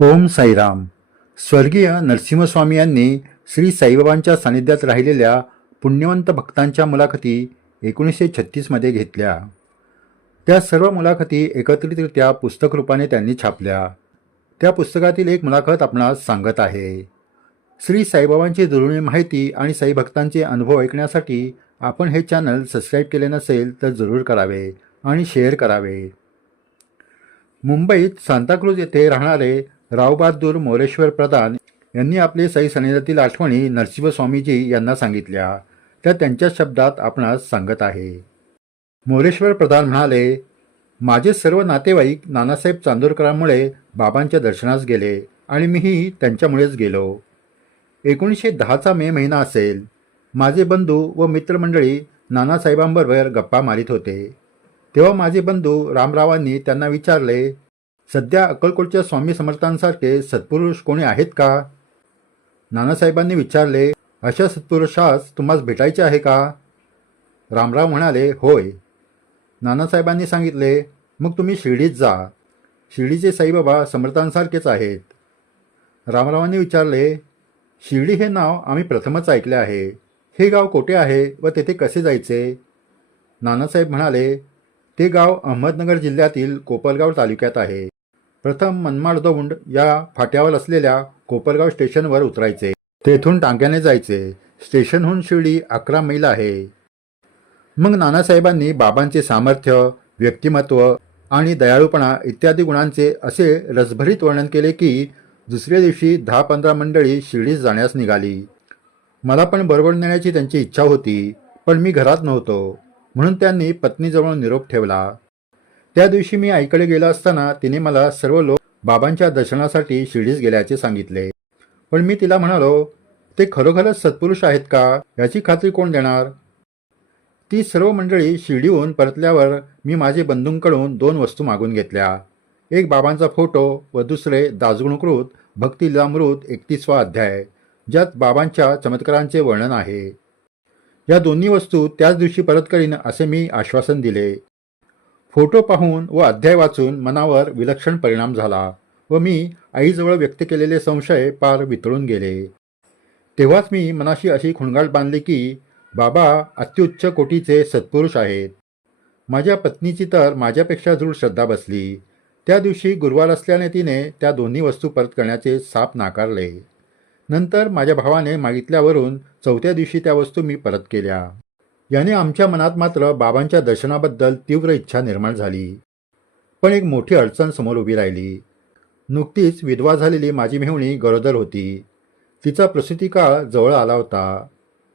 ओम साईराम. स्वर्गीय नरसिंहस्वामी यांनी श्री साईबाबांच्या सानिध्यात राहिलेल्या पुण्यवंत भक्तांच्या मुलाखती एकोणीसशे छत्तीसमध्ये घेतल्या. त्या सर्व मुलाखती एकत्रितरित्या पुस्तक रूपाने त्यांनी छापल्या. त्या पुस्तकातील एक मुलाखत आपणास सांगत आहे. श्री साईबाबांची दुर्मिळ माहिती आणि साईभक्तांचे अनुभव ऐकण्यासाठी आपण हे चॅनल सबस्क्राईब केले नसेल तर जरूर करावे आणि शेअर करावे. मुंबईत सांताक्रूज येथे राहणारे रावबहादूर मोरेश्वर प्रधान यांनी आपली सई सनिधातील आठवणी नरसिंह स्वामीजी यांना सांगितल्या. त्या त्यांच्या शब्दात आपणास सांगत आहे. मोरेश्वर प्रधान म्हणाले माझे सर्व नातेवाईक नानासाहेब चांदोरकरांमुळे बाबांच्या दर्शनास गेले आणि मीही त्यांच्यामुळेच गेलो. एकोणीसशे दहाचा मे महिना असेल. माझे बंधू व मित्रमंडळी नानासाहेबांबरोबर गप्पा मारित होते. तेव्हा माझे बंधू रामरावांनी त्यांना विचारले सध्या अक्कलकोटच्या स्वामी समर्थांसारखे सत्पुरुष कोणी आहेत का? नानासाहेबांनी विचारले अशा सत्पुरुषास तुम्हाला भेटायचे आहे का? रामराव म्हणाले होय. नानासाहेबांनी सांगितले मग तुम्ही शिर्डीत जा. शिर्डीचे साईबाबा समर्थांसारखेच आहेत. रामरावांनी विचारले शिर्डी हे नाव आम्ही प्रथमच ऐकले आहे. हे गाव कोठे आहे व तेथे कसे जायचे? नानासाहेब म्हणाले ते गाव अहमदनगर जिल्ह्यातील कोपरगाव तालुक्यात आहे. प्रथम मनमाड दौंड या फाट्यावर असलेल्या कोपरगाव स्टेशनवर उतरायचे. तेथून टांग्याने जायचे. स्टेशनहून शिर्डी अकरा मैल आहे. मग नानासाहेबांनी बाबांचे सामर्थ्य व्यक्तिमत्व आणि दयाळूपणा इत्यादी गुणांचे असे रसभरीत वर्णन केले की दुसऱ्या दिवशी दहा पंधरा मंडळी शिर्डीस जाण्यास निघाली. मला पण बरोबर नेण्याची त्यांची इच्छा होती पण मी घरात नव्हतो. म्हणून त्यांनी पत्नीजवळ निरोप ठेवला. त्या दिवशी मी आईकडे गेला असताना तिने मला सर्व लोक बाबांच्या दर्शनासाठी शिर्डीस गेल्याचे सांगितले. पण मी तिला म्हणालो ते खरोखरच सत्पुरुष आहेत का? याची खात्री कोण देणार? ती सर्व मंडळी शिर्डीहून परतल्यावर मी माझे बंधूंकडून दोन वस्तू मागून घेतल्या. एक बाबांचा फोटो व दुसरे दासगुणकृत भक्तिलामृत एकतीसवा अध्याय ज्यात बाबांच्या चमत्कारांचे वर्णन आहे. या दोन्ही वस्तू त्याच दिवशी परत करीन असे मी आश्वासन दिले. फोटो पाहून व अध्याय वाचून मनावर विलक्षण परिणाम झाला व मी आईजवळ व्यक्त केलेले संशय पार वितळून गेले. तेव्हाच मी मनाशी अशी खुणगाट बांधली की बाबा अत्युच्च कोटीचे सत्पुरुष आहेत. माझ्या पत्नीची तर माझ्यापेक्षा दृढ श्रद्धा बसली. त्या दिवशी गुरुवार असल्याने तिने त्या दोन्ही वस्तू परत करण्याचे साप नाकारले. नंतर माझ्या भावाने मागितल्यावरून चौथ्या दिवशी त्या वस्तू मी परत केल्या. याने आमच्या मनात मात्र बाबांच्या दर्शनाबद्दल तीव्र इच्छा निर्माण झाली. पण एक मोठी अडचण समोर उभी राहिली. नुकतीच विधवा झालेली माझी मेहुणी गरोदर होती. तिचा प्रसूतिकाळ जवळ आला होता.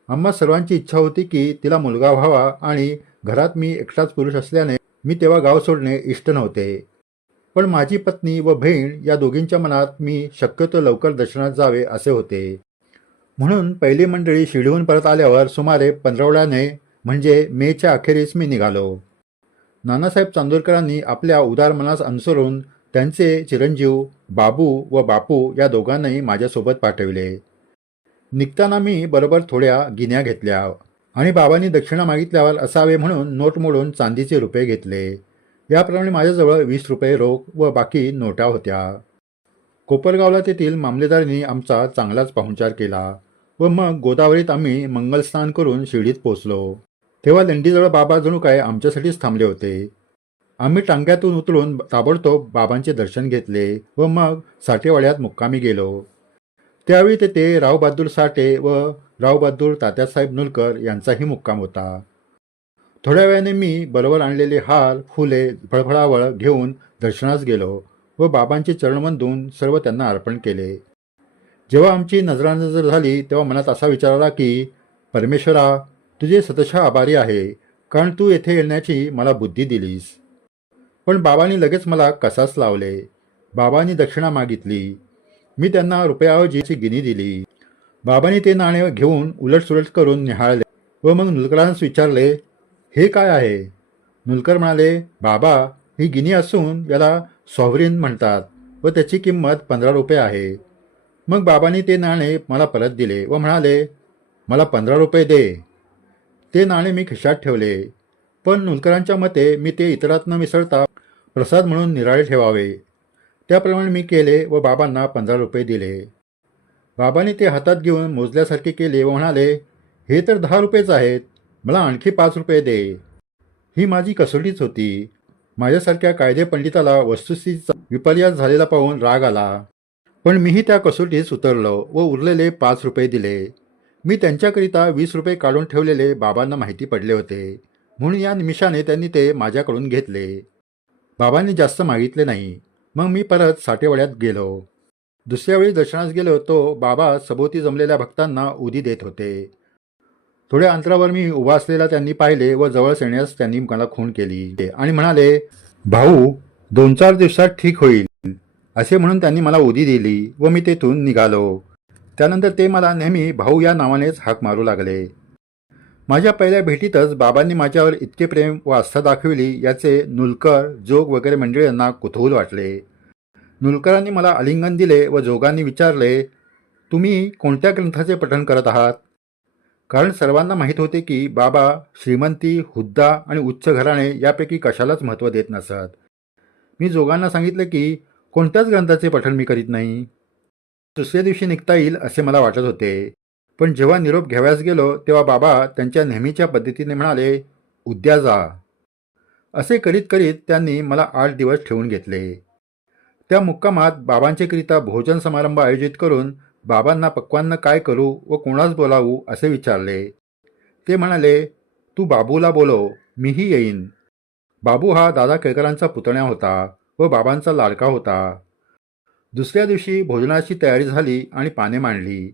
आम्हा सर्वांची इच्छा होती की तिला मुलगा व्हावा आणि घरात मी एकटाच पुरुष असल्याने मी तेव्हा गाव सोडणे इष्ट नव्हते. पण माझी पत्नी व बहीण या दोघींच्या मनात मी शक्यतो लवकर दर्शनात जावे असे होते. म्हणून पहिली मंडळी शिडीहून परत आल्यावर सुमारे पंधरवड्याने म्हणजे मेच्या अखेरीस मी निघालो. नानासाहेब चांदोरकरांनी आपल्या उदार मनास अनुसरून त्यांचे चिरंजीव बाबू व बापू या दोघांनाही माझ्यासोबत पाठविले. निघताना मी बरोबर थोड्या गिन्या घेतल्या आणि बाबांनी दक्षिणा मागितल्यावर असावे म्हणून नोट मोडून चांदीचे रुपये घेतले. याप्रमाणे माझ्याजवळ वीस रुपये रोख व बाकी नोटा होत्या. कोपरगावला तेथील मामलेदारांनी आमचा चांगलाच पाहुणचार केला व मग गोदावरीत आम्ही मंगलस्नान करून शिर्डीत पोचलो तेव्हा लेंडीजवळ बाबा जणू काय आमच्यासाठीच थांबले होते. आम्ही टांग्यातून उतरून ताबडतोब बाबांचे दर्शन घेतले व मग साठेवाड्यात मुक्कामी गेलो. त्यावेळी तेथे रावबहादूर साठे व रावबहादूर तात्यासाहेब नुलकर यांचाही मुक्काम होता. थोड्या वेळाने मी बरोबर आणलेले हार फुले फळफळावळ घेऊन दर्शनास गेलो व बाबांचे चरणवंदून सर्व त्यांना अर्पण केले. जेव्हा आमची नजरानजर झाली तेव्हा मनात असा विचार आला की परमेश्वरा तुझे सतशः आभारी आहे कारण तू येथे येण्याची मला बुद्धी दिलीस. पण बाबांनी लगेच मला कसाच लावले. बाबांनी दक्षिणा मागितली. मी त्यांना रुपयाऐवजीची गिनी दिली. बाबांनी ते नाणे घेऊन उलटसुलट करून निहाळले व मग नुलकरांस विचारले हे काय आहे? नुलकर म्हणाले बाबा ही गिनी असून याला सॉव्हरीन म्हणतात व त्याची किंमत पंधरा रुपये आहे. मग बाबांनी ते नाणे मला परत दिले व म्हणाले मला पंधरा रुपये दे. ते नाणे मी खिशात ठेवले. पण नुलकरांच्या मते मी ते इतरात न मिसळता प्रसाद म्हणून निराळे ठेवावे. त्याप्रमाणे मी केले व बाबांना पंधरा रुपये दिले. बाबांनी ते हातात घेऊन मोजल्यासारखे केले व म्हणाले हे तर दहा रुपयेच आहेत. मला आणखी पाच रुपये दे. ही माझी कसोटीच होती. माझ्यासारख्या कायदे पंडिताला वस्तुस्थितीचा विपर्यास झालेला पाहून राग आला. पण मीही त्या कसोटीस उतरलो व उरलेले पाच रुपये दिले. मी त्यांच्याकरिता वीस रुपये काढून ठेवलेले बाबांना माहिती पडले होते. म्हणून या निमिषाने त्यांनी ते माझ्याकडून घेतले. बाबांनी जास्त मागितले नाही. मग मी परत साठेवाड्यात गेलो. दुसऱ्या वेळी दर्शनास गेलो तो बाबा सभोवती जमलेल्या भक्तांना उदी देत होते. थोड्या अंतरावर मी उभा असलेला त्यांनी पाहिले व जवळ येण्यास त्यांनी मला खून केली आणि म्हणाले भाऊ दोन चार दिवसात ठीक होईल. असे म्हणून त्यांनी मला उदी दिली व मी तेथून निघालो. त्यानंतर ते मला नेहमी भाऊ या नावानेच हाक मारू लागले. माझ्या पहिल्या भेटीतच बाबांनी माझ्यावर इतके प्रेम व आस्था दाखविली याचे नुलकर जोग वगैरे मंडळी यांना कुतूहल वाटले. नुलकरांनी मला आलिंगन दिले व जोगांनी विचारले तुम्ही कोणत्या ग्रंथाचे पठण करत आहात? कारण सर्वांना माहीत होते की बाबा श्रीमंती हुद्दा आणि उच्च घराणे यापैकी कशालाच महत्त्व देत नसत. मी जोगांना सांगितले की कोणत्याच ग्रंथाचे पठण मी करीत नाही. दुसऱ्या दिवशी निघता येईल असे मला वाटत होते. पण जेव्हा निरोप घ्याव्यास गेलो तेव्हा बाबा त्यांच्या नेहमीच्या पद्धतीने म्हणाले उद्या जा. असे करीत करीत त्यांनी मला आठ दिवस ठेवून घेतले. त्या मुक्कामात बाबांचेकरिता भोजन समारंभ आयोजित करून बाबांना पक्वांना काय करू व कोणास बोलावू असे विचारले. ते म्हणाले तू बाबूला बोलव मीही येईन. बाबू हा दादा केळकरांचा पुतण्या होता व बाबांचा लाडका होता. दुसऱ्या दिवशी भोजनाची तयारी झाली आणि पाने मांडली.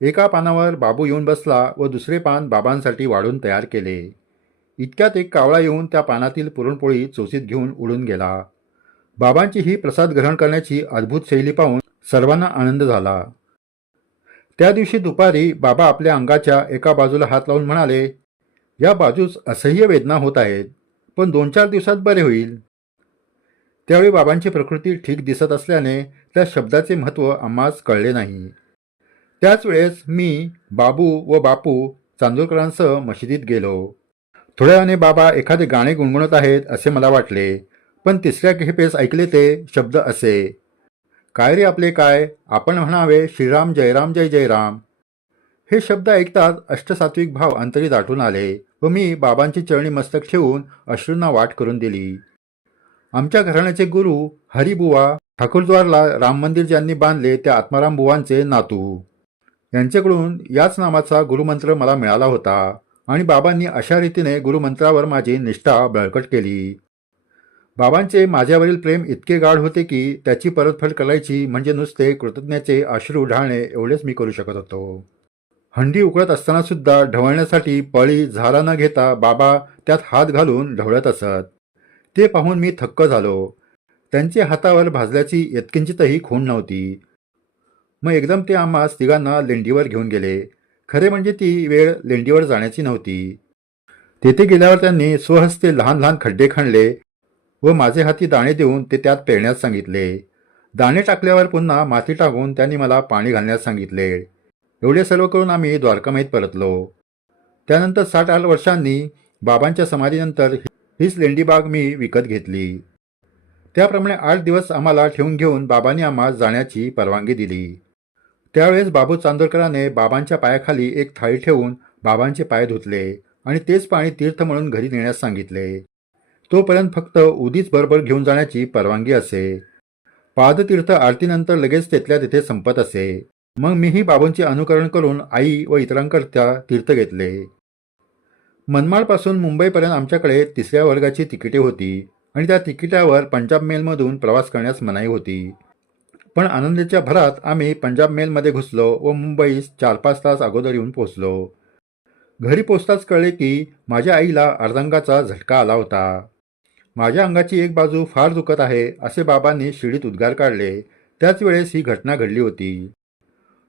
एका पानावर बाबू येऊन बसला व दुसरे पान बाबांसाठी वाढून तयार केले. इतक्यात एक कावळा येऊन त्या पानातील पुरणपोळी चोचीत घेऊन उडून गेला. बाबांची ही प्रसाद ग्रहण करण्याची अद्भुत शैली पाहून सर्वांना आनंद झाला. त्या दिवशी दुपारी बाबा आपल्या अंगाच्या एका बाजूला हात लावून म्हणाले या बाजूस असह्य वेदना होत आहेत पण दोन चार दिवसात बरे होईल. त्यावेळी बाबांची प्रकृती ठीक दिसत असल्याने त्या शब्दाचे महत्त्व आम्हास कळले नाही. त्याच वेळेस मी बाबू व बापू चांदोरकरांसह मशिदीत गेलो. थोड्या वेळाने बाबा एखादे गाणे गुणगुणत आहेत असे मला वाटले पण तिसऱ्या खेपेस ऐकले ते शब्द असे. काय रे आपले काय? आपण म्हणावे श्रीराम जयराम जय जयराम हे शब्द ऐकताच अष्टसात्विक भाव अंतरी दाटून आले व मी बाबांची चरणी मस्तक ठेवून अश्रूंना वाट करून दिली. आमच्या घराण्याचे गुरु हरिबुवा ठाकूरद्वारला राम मंदिर ज्यांनी बांधले त्या आत्माराम बुवांचे नातू. यांच्याकडून याच नामाचा गुरुमंत्र मला मिळाला होता आणि बाबांनी अशा रीतीने गुरुमंत्रावर माझी निष्ठा बळकट केली. बाबांचे माझ्यावरील प्रेम इतके गाढ होते की त्याची परतफेड करायची म्हणजे नुसते कृतज्ञाचे अश्रू ढाळणे एवढेच मी करू शकत होतो. हंडी उकळत असताना सुद्धा ढवळण्यासाठी पळी झाला न घेता बाबा त्यात हात घालून ढवळत असत. ते पाहून मी थक्क झालो. त्यांची हातावर भाजल्याची यत्किंचितही खूण नव्हती. मग एकदम ते आम्हा तिघांना लेंडीवर घेऊन गेले. खरे म्हणजे ती वेळ लेंडीवर जाण्याची नव्हती. तेथे गेल्यावर त्यांनी स्वहस्ते लहान लहान खड्डे खणले व माझे हाती दाणे देऊन ते त्यात पेरण्यास सांगितले. दाणे टाकल्यावर पुन्हा माती टाकून त्यांनी मला पाणी घालण्यास सांगितले. एवढे सर्व करून आम्ही द्वारकामाईत परतलो. त्यानंतर साठ आठ वर्षांनी बाबांच्या समाधीनंतर हीच लेंडीबाग मी विकत घेतली. त्याप्रमाणे आठ दिवस आम्हाला ठेवून घेऊन बाबांनी आम्हाला जाण्याची परवानगी दिली. त्यावेळेस बाबू चांदोरकराने बाबांच्या पायाखाली एक थाळी ठेवून बाबांचे पाय धुतले आणि तेच पाणी तीर्थ म्हणून घरी नेण्यास सांगितले. तोपर्यंत फक्त उदीच बरोबर घेऊन जाण्याची परवानगी असे. पादतीर्थ आरतीनंतर लगेच तेथल्या तिथे संपत असे. मग मीही बाबूंचे अनुकरण करून आई व इतरांकरता तीर्थ घेतले. मनमाडपासून मुंबईपर्यंत आमच्याकडे तिसऱ्या वर्गाची तिकिटे होती. आणि त्या तिकिटावर पंजाब मेलमधून प्रवास करण्यास मनाई होती. पण आनंदीच्या भरात आम्ही पंजाब मेलमध्ये घुसलो व मुंबईस चार पाच तास अगोदर येऊन पोचलो घरी पोचताच कळले की माझ्या आईला अर्धांगाचा झटका आला होता. माझ्या अंगाची एक बाजू फार दुखत आहे असे बाबांनी शिडीत उद्गार काढले. त्याच वेळेस ही घटना घडली होती.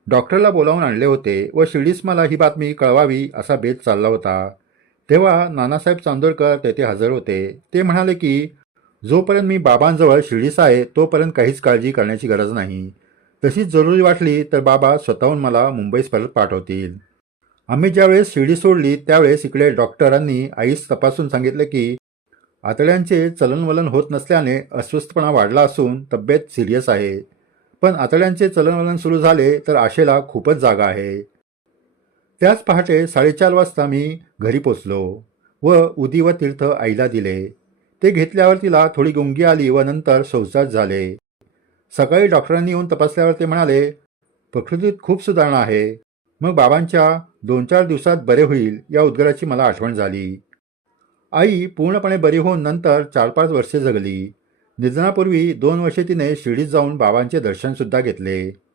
डॉक्टरला बोलावून आणले होते व शिडीस मला ही बातमी कळवावी असा बेत चालला होता. तेव्हा नानासाहेब चांदोरकर तेथे हजर होते. ते म्हणाले की जोपर्यंत मी बाबांजवळ शिर्डीस आहे तोपर्यंत काहीच काळजी करण्याची गरज नाही. तशीच जरुरी वाटली तर बाबा स्वतःहून मला मुंबईस परत पाठवतील. आम्ही ज्यावेळेस शिर्डी सोडली त्यावेळेस इकडे डॉक्टरांनी आईस तपासून सांगितले की आतड्यांचे चलनवलन होत नसल्याने अस्वस्थपणा वाढला असून तब्येत सिरियस आहे. पण आतड्यांचे चलनवलन सुरू झाले तर आशेला खूपच जागा आहे. त्याच पहाटे साडेचार वाजता मी घरी पोचलो व उदी व तीर्थ आईला दिले. ते घेतल्यावर तिला थोडी गुंगी आली व नंतर शौचास झाले. सकाळी डॉक्टरांनी येऊन तपासल्यावर ते म्हणाले प्रकृतीत खूप सुधारणा आहे. मग बाबांच्या दोन चार दिवसात बरे होईल या उद्गाराची मला आठवण झाली. आई पूर्णपणे बरी होऊन नंतर चार पाच वर्षे जगली. निधनापूर्वी दोन वर्षे तिने शिर्डीत जाऊन बाबांचे दर्शनसुद्धा घेतले.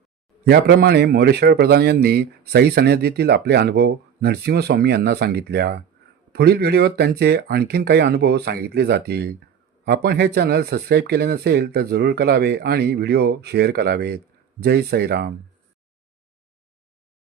याप्रमाणे मोरेश्वर प्रधान यांनी साई सन्यादीतील आपले अनुभव नरसिंहस्वामी यांना सांगितल्या. पुढील व्हिडिओत त्यांचे आणखीन काही अनुभव सांगितले जातील. आपण हे चॅनल सबस्क्राईब केले नसेल तर जरूर करावे आणि व्हिडिओ शेअर करावेत. जय साईराम.